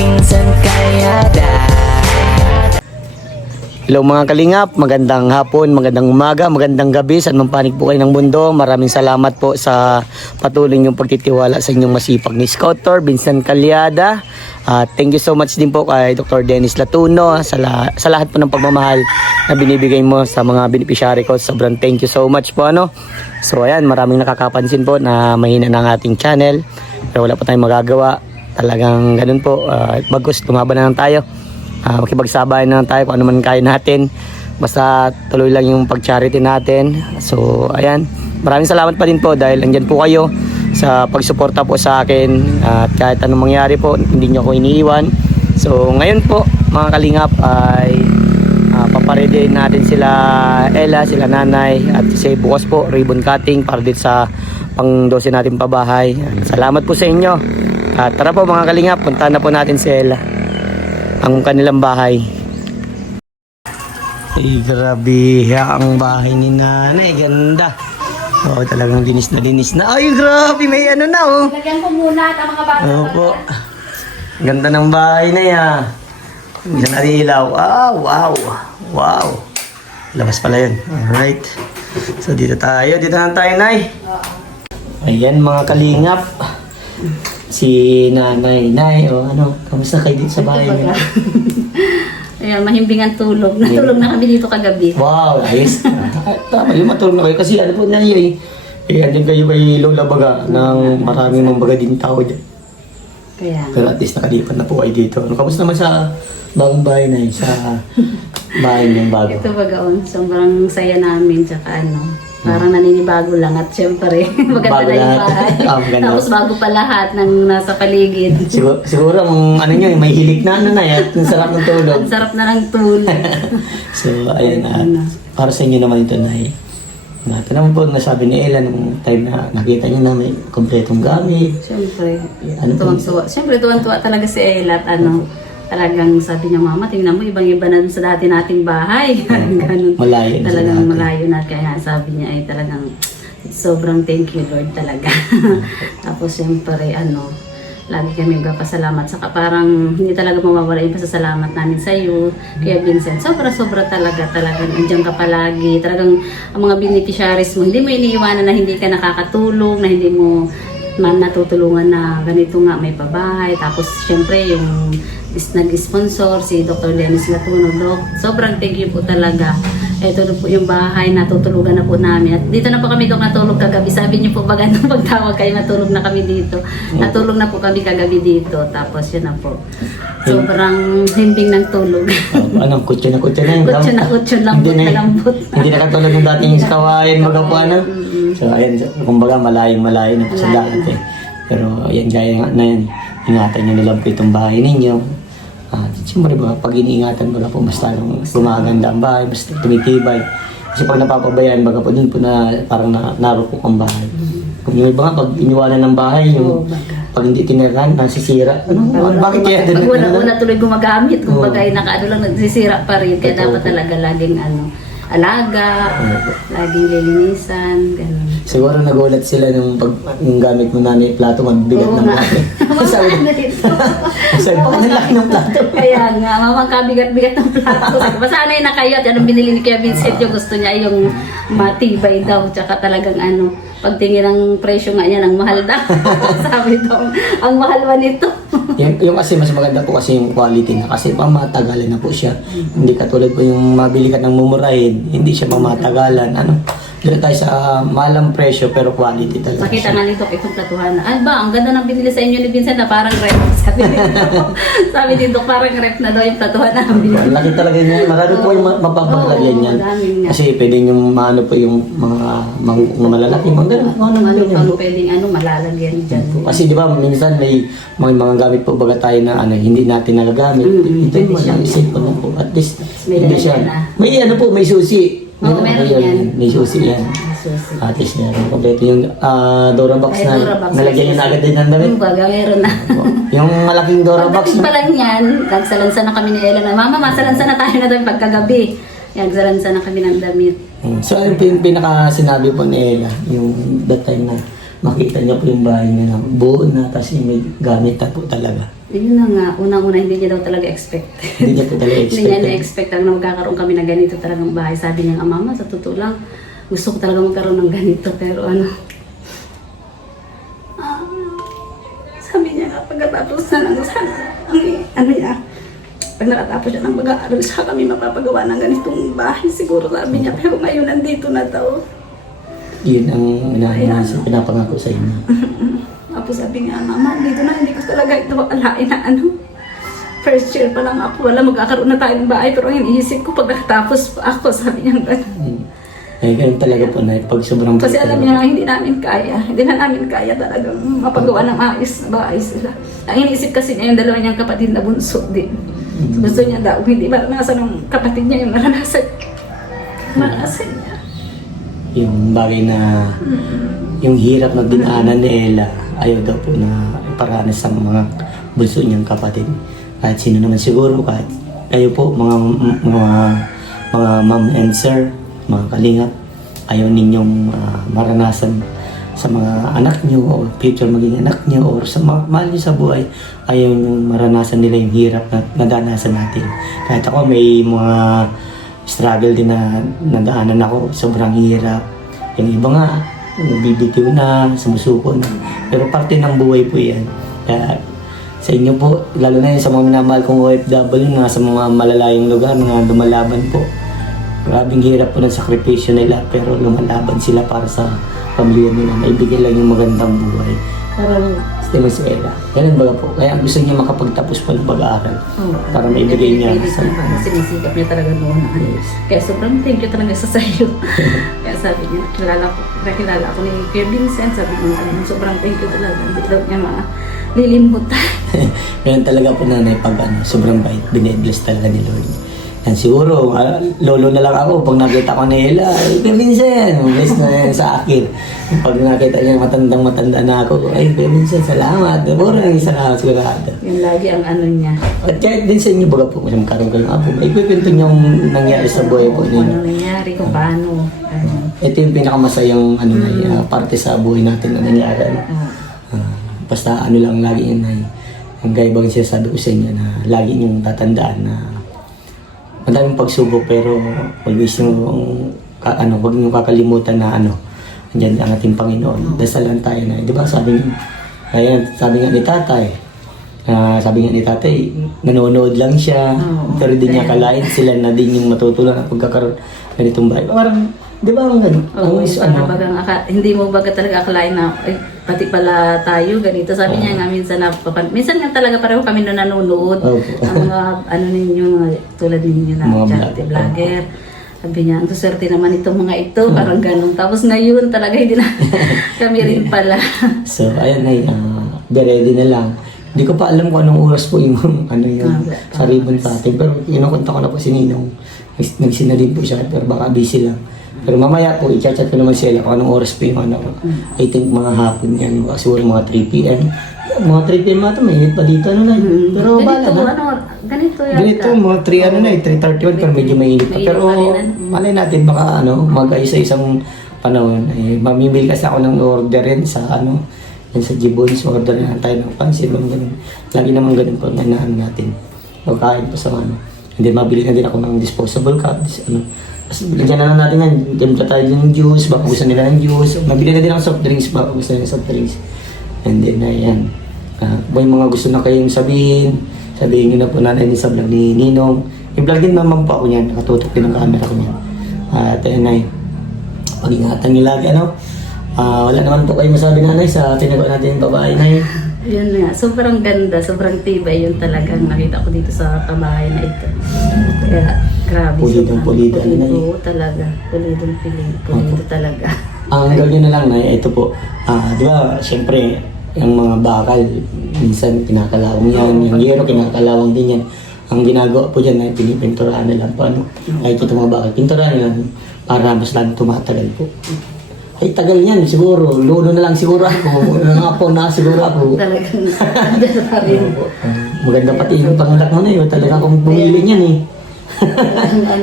Pinsan Kalyada. Hello mga kalingap, magandang hapon, magandang umaga, magandang gabi, saan man panig po kayo ng mundo. Maraming salamat po sa patuloy niyong pagtitiwala sa inyong masipag ni Scouter, Vincent Calyada. Thank you so much din po kay Dr. Dennis Latuno sa lahat po ng pagmamahal na binibigay mo sa mga beneficiary ko. Sobrang thank you so much po. So ayan, maraming nakakapansin po na mahina na ang ating channel, pero wala po tayong magagawa. Talagang ganun po, bagos lumaban na lang tayo. Makipagsabay na lang tayo kung ano man kaya natin, basta tuloy lang yung pag-charity natin. So ayan, maraming salamat pa din po dahil andyan po kayo sa pagsuporta po sa akin, at kahit anong mangyari po hindi nyo ako iniiwan. So ngayon po mga kalingap ay paparedy natin sila Ella, sila nanay, at kasi bukas po ribbon cutting para dito sa pang 12 natin pabahay. Salamat po sa inyo, at tara po mga kalingap, puntahan na po natin si Ella, ang kanilang bahay. Ay, grabe ang bahay ni nanay, ganda. Oo, talagang dinis na. Ay, grabe, may ano na oh. Lagyan ko muna at ang mga bata. Opo. Ganda ng bahay na yan. Isa na ilaw. Wow. Labas pala yun. Alright. So dito na tayo, Nay. Ayan mga kalingap. Si nanay. Nay, kamusta kayo dito sa bahay niyo? Ayan, mahimbingan tulog. Natulog na kami dito kagabi. Wow, ayos. Tama yung matulog na kayo kasi ano po na yun andyan kayo kay Lola Baga ng maraming mga baga din tao dyan. Kaya. Pero at least nakalipat na po kayo dito. Kamusta naman sa bagong bahay na yun? Sa bahay niyong bago? Ito bagaon, sobrang saya namin. Tsaka parang naninibago lang. At syempre, maganda na yung bahay. Tapos bago pa lahat ng nasa paligid. Siguro ang ano nyo, may hilik na at ang sarap ng tulog. Ang sarap na ng tulog. So, ayun para sa inyo naman ito na ito naman po nasabi ni Ella nung time na nakita niyo na may kompletong gamit. Syempre, tuwang-tuwa talaga si Ella at talagang sabi niya, Mama, tingnan mo, ibang-iba na sa dati nating bahay. Ganun. Malayo. Talagang malayo na. Kaya sabi niya ay talagang sobrang thank you, Lord, talaga. Tapos syempre, lagi kami magpapasalamat. Saka parang hindi talaga mawawala yung pasasalamat namin sa iyo, Kuya Vincent. Sobra-sobra talagang andyan ka palagi. Talagang ang mga beneficiaries mo, hindi mo iniiwanan na hindi ka nakakatulong, na hindi mo natutulungan na ganito nga, may pabahay. Tapos syempre yung nag-sponsor si Dr. Dennis Latuno. Sobrang thank you po talaga. Ito po yung bahay, natutulugan na po namin. At dito na po kami natulog kagabi. Sabi niyo po baga nung pagtawag kayo, natulog na kami dito. Natulog na po kami kagabi dito. Tapos yun na po. Sobrang himbing ng tulog. Kutyo na yun. Kutyo na lambot. Hindi na katulad ng dating kawain, baga po So ayan, kumbaga malayong na po sa dati. Pero ayan, gaya nga na yan. Ingatan nyo nilang po itong bahay ninyo. Siyempre ba, pag iniingatan mo na po, mas talong gumaganda ang bahay, mas tumitibay. Kasi pag napapabayaan, baga po dun po na parang narupok ang bahay. Kung yung iba nga, pag iniwanan ng bahay, pag hindi tinirahan, nasisira. Bakit kaya din? Pag wala tuloy gumagamit, kung bagay lang, nagsisira pa rin. Kaya dapat talaga laging alaga, laging lilinisan, gano'n. Siguro nagulat sila nung gamit mo na may plato, magbigat ng plato. Sabi pa laki ng plato. Kaya nga, mamang kabigat-bigat ng plato. Masanay na kayo at anong binili ni Kuya Vincent, yung gusto niya yung matibay daw, tsaka talagang pagtingin ng presyo nga niya, ang mahal daw. Sabi daw, ang mahal ba nito? yung kasi mas maganda po kasi yung quality na, kasi pamatagalan na po siya. Hindi katulad po yung mabili ka ng mumurahin, hindi siya pamatagalan. Dito tayo sa malang presyo pero quality talaga. Makita nga nito itong platuhan. Ang ganda ng binili sa inyo ni Vincent na parang rep. Sabi dito, parang rep na daw yung platuhan namin. Laki talaga niya. Marami po yung mapapaglagyan niyan. Kasi pwedeng yung po yung mga malalaki. Ano pwedeng malalagyan dyan. Kasi di ba minsan may mga gamit po baga tayo na hindi natin nagagamit. Ito yung mag-isip po na po. At least hindi siya. May may susi. Meron yan. May susi yan. At least meron. Kompleto yung Dora box na nalagyan yun agad din ng damit. Meron na. Yung malaking Dora box. Pagdating pa lang yan, nagsalansa na kami ni Ella na, Mama, masalansa na tayo na doon pagkagabi. Nagsalansa na kami ng damit. So ano yung pinaka sinabi po ni Ella, yung that time na makita niya po yung bahay niya na buo na, tapos yung may gamit na po talaga. Yun na nga, unang-una hindi niya daw talaga expect. Hindi niya po talaga Hindi niya expected. na-expect na magkakaroon kami na ganito talagang bahay. Sabi niya, mama, sa totoo lang, gusto ko talaga magkaroon ng ganito. Pero ano, sabi niya nga, pagkatapos na lang, ano niya, pag nakatapos siya ng mag-aaral, siya kami mapapagawa ng ganitong bahay. Siguro sabi niya, pero ngayon nandito na daw. Yun ang pinapangako sa inyo. Tapos sabi niya, mama, dito na, hindi ko talaga ito alain na ano. First year pa lang ako, wala magkakaroon na tayo ng bahay. Pero ang iniisip ko, pag nakatapos pa ako, sabi niya gano'n. Ay, ganun talaga po na pag sobrang Kasi alam niya, hindi namin kaya. Hindi na namin kaya talagang mapagawa ng maayos na bahay sila. Ang iniisip kasi niya, yung dalawa niyang kapatid na bunso din. Gusto niya daw, hindi maranasan ng kapatid niya yung naranasan. Maranasan niya. yung bagay na yung hirap na dinaanan ni Ella, ayaw daw po na iparanas sa mga bunso niyang kapatid. Kahit sino naman siguro, kahit kayo po, mga ma'am and sir, mga kalingap, ayaw ninyong maranasan sa mga anak niyo o future maging anak niyo or sa mga mahal niyo sa buhay, ayaw niyo maranasan nila yung hirap na nadanasan natin. Kahit ako may mga struggle din na nadaanan ako, sobrang hirap. Yung iba nga, nabibitiw na, sumusuko na. Pero parte ng buhay po yan. Kaya sa inyo po, lalo na yun sa mga minamahal kong OFW na sa mga malalayong lugar na lumalaban po. Grabing hirap po ng sakripisyo nila pero lumalaban sila para sa pamilya nila. Maibigay lang yung magandang buhay. Parang si Ella. Ganun baga po. Kaya gusto niya makapagtapos po ng pag-aaral para maibigay niya. Sinisikap niya talaga noon. Kaya sobrang thank you talaga sa sayo. Kaya sabi niya, nakilala ako ni Kuya Vincent. Sabi niya, sobrang thank you talaga. Hindi daw niya malilimutan. Ganun talaga po nanay pag sobrang bait. Bine-bless talaga ni Lord. Yan siguro, lolo na lang ako pag nakita ko ni Ella, Kuya Vincent, bless na yan sa akin. Pag nakita niya matanda na ako, ay Kuya Vincent, salamat. Puro lang isa na sigurado. Yung lagi ang ano niya. At kahit din sa inyo baga po, kasi magkaroon kayo ng apo, ay kwento niyo yung nangyari sa buhay po ninyo. Ano nangyari, kung paano. Ito yung pinakamasayang parte sa buhay natin na nangyari. Basta ano lang lagi yun ay, ang gaya bang sinasabi ko sa inyo na lagi niyong tatandaan na madaming pagsubok pero always yung huwag niyong kakalimutan na andyan ang ating Panginoon. Dasalan tayo na, di ba sabi niyo, ayan, sabi nga ni tatay, nanonood lang siya, pero di niya kalain sila na din yung matutulungan at pagkakaroon ng itong bahay. Parang, di ba ang gano'n? Hindi mo baga talaga akalain na, pati pala tayo, ganito. Sabi niya nga, minsan nga talaga pareho kami na nanonood. Ang mga, ninyo, tulad ninyo na charity vlogger. Sabi niya, ang swerte naman itong mga ito, parang ganun. Tapos ngayon talaga hindi na kami rin pala. So, ayan ay, ready na lang. Hindi ko pa alam kung anong oras po yung sa ribbon cutting. Pero kinukunta ko na po si Ninong. Nagsina din po siya, pero baka busy lang. Pero mamaya po, i-chat ko naman sila kung anong oras po yung I think mga hapon yan, siguro mga 3 p.m. Mga 3 p.m. ito, may init pa dito Pero bala na. Ganito yata. Ganito, mga 3:31, pero medyo mainit pa. Pero malay natin baka mag-ayos sa isang panahon. Mamimili kasi ako ng order rin sa yan sa Gibbons, order na tayo ng pansin. Lagi naman ganun po na natin. Pagkain po sa Hindi, mabili na din ako ng disposable cup. Lagyan na lang natin yan. Timpla tayo ng juice, baka gusto nila ng juice. Mabili na din ng soft drinks, baka gusto nila ng soft drinks. And then, ayan. May mga gusto na kayong sabihin nyo na po natin sa vlog ni Ninong. I-vlog din naman po ako niyan. Nakatutok din ang camera ko niyan. At ayan ay, pag-ingatan nyo lagi. Wala naman po kayo masabi nanay sa tinagawa natin yung babae na yun. Yun nga, sobrang ganda, sobrang tibay yun talagang nakita ko dito sa pabahay na ito. Kaya, grabe. Pulido talaga. Pulido talaga. Ang gawin na lang na ito po. Di ba, siyempre, yung mga bakal, minsan kinakalawang yan. Yung yero, kinakalawang din yan. Ang ginagawa po dyan ay pinipinturahan na lang po. Kahit ito mga bakal, pinturahan na lang para mas lang tumatagal po. Ay, tagal yan, siguro. Luno na lang siguro ako. Nangapo na siguro ako. Talagang nandiyan pa rin. Maganda pati yung pangalak mo na yun. Talaga akong pumili niyan eh.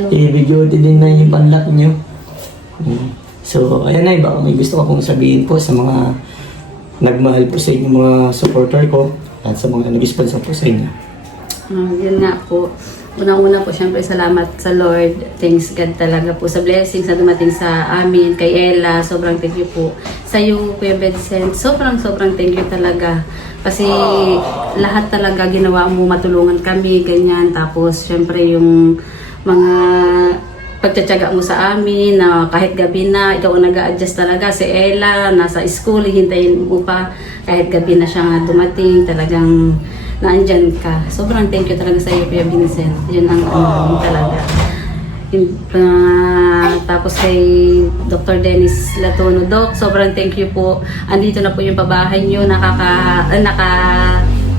I-video din na yung panlak niyo. So, ayan na, baka may gusto ko pong sabihin po sa mga nagmahal po sa inyo mga supporter ko at sa mga nag-sponsor po sa inyo. Yun nga po. Unang-una po, syempre salamat sa Lord. Thanks God talaga po sa blessings na dumating sa amin, kay Ella. Sobrang thank you po. Sa iyo, Kuya Vincent, sobrang thank you talaga. Kasi lahat talaga ginawa mo, matulungan kami, ganyan. Tapos, syempre yung mga pagtsatsaga mo sa amin, na kahit gabi na, ikaw ang nag-a-adjust talaga. Si Ella, nasa school, hintayin mo pa. Kahit gabi na siya dumating, talagang naandyan ka. Sobrang thank you talaga sa iyo, Kuya Vincent. Yun ang talaga. Tapos kay Dr. Dennis Latono, Doc, sobrang thank you po. Andito na po yung pabahay nyo,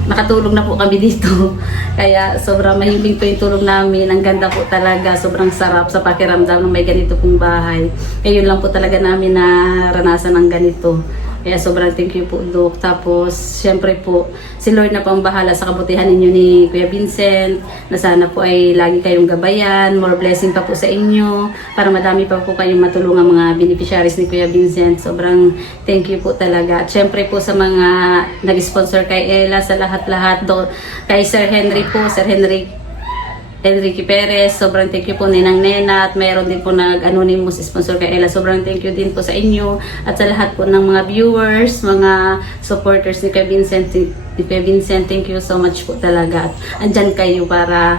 nakatulog na po kami dito. Kaya sobrang mahimbing po yung tulog namin. Ang ganda po talaga. Sobrang sarap sa pakiramdam na may ganito pong bahay. Kaya yun lang po talaga namin naranasan ng ganito. Kaya sobrang thank you po, Doc. Tapos, syempre po, si Lord na pang bahala sa kabutihan ninyo ni Kuya Vincent, na sana po ay lagi kayong gabayan, more blessing pa po sa inyo, para madami pa po kayong matulungan mga beneficiaries ni Kuya Vincent. Sobrang thank you po talaga. At syempre po sa mga nag-sponsor kay Ella, sa lahat-lahat, kay Sir Henry po, Sir Enrique Perez, sobrang thank you po Ninang Nena, at mayroon din po nag-anonymous sponsor kay Ella. Sobrang thank you din po sa inyo at sa lahat po ng mga viewers, mga supporters ni Kuya Vincent. Thank you so much po talaga. At andyan kayo para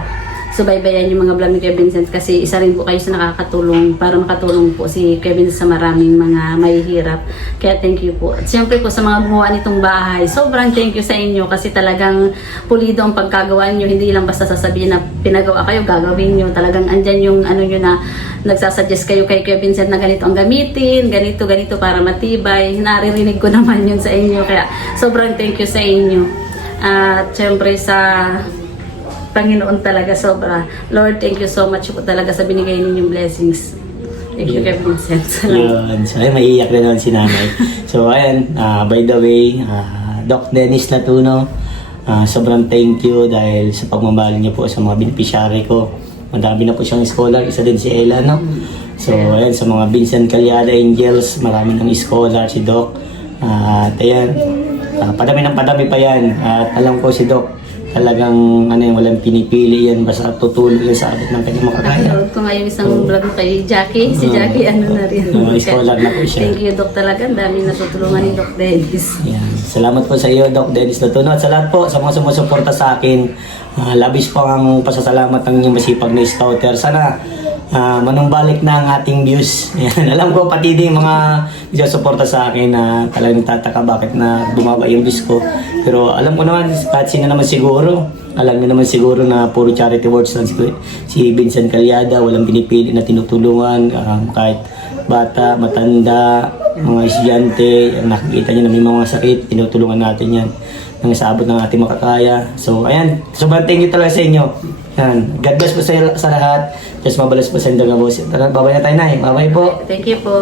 subaybayan yung mga vlog ni Kuya Vincent, kasi isa rin po kayo sa nakakatulong para makatulong po si Kuya Vincent sa maraming mga mahihirap. Kaya thank you po. At siyempre po sa mga gumawa nitong bahay, sobrang thank you sa inyo, kasi talagang pulido ang pagkagawa nyo. Hindi lang basta sasabihin na pinagawa kayo, gagawin nyo. Talagang andyan yung ano nyo na nagsasuggest kayo kay Kuya Vincent na ganito ang gamitin, ganito para matibay. Naririnig ko naman yun sa inyo. Kaya sobrang thank you sa inyo. At siyempre sa Panginoon talaga sobra. Lord, thank you so much po talaga sa binigay ninyong blessings. Thank you, Kuya Vincent. Yun. So, ay, maiiyak na naman si nanay. So, ayan, by the way, Doc Dennis Latuno, sobrang thank you dahil sa pagmamahal niyo po sa mga beneficiary ko. Madami na po siyang scholar, isa din si Ella, no? So, ayan, sa mga Vincent Calyada Angels, marami ng scholar si Doc. At ayan, padami pa yan. At alam ko si Doc, talagang walang pinipili yan, basta tutulog yan sa abot ng kanyang makakaya. Napanood ko nga yung isang vlog kay Jackie. Si Jackie, na rin. Scholar na po siya. Thank you, Doc, talaga. Ang dami natutulungan ni Doc Dennis. Yan. Salamat po sa iyo, Doc Dennis Latuno. At sa lahat po, sa mga sumusuporta sa akin, labis po ang pasasalamat ng inyong masipag na scouter. Sana manumbalik na ang ating views. Yan. Alam ko, pati din mga suporta sa akin na talagang tataka bakit na bumaba yung views ko. Pero alam ko naman, kahit sino naman siguro, alam niyo naman siguro na puro charity works lang si Vincent Calyada, walang pinipili na tinutulungan, kahit bata, matanda, mga estudyante, nakikita niyo na may mga sakit, tinutulungan natin yan ng sabot ng ating makakaya. So, ayan, sobrang thank you talaga sa inyo. Yan. God bless po sa lahat. Just mabalas po sa inyo, boss. Tara, babay na tayo na. Babay po. Thank you po.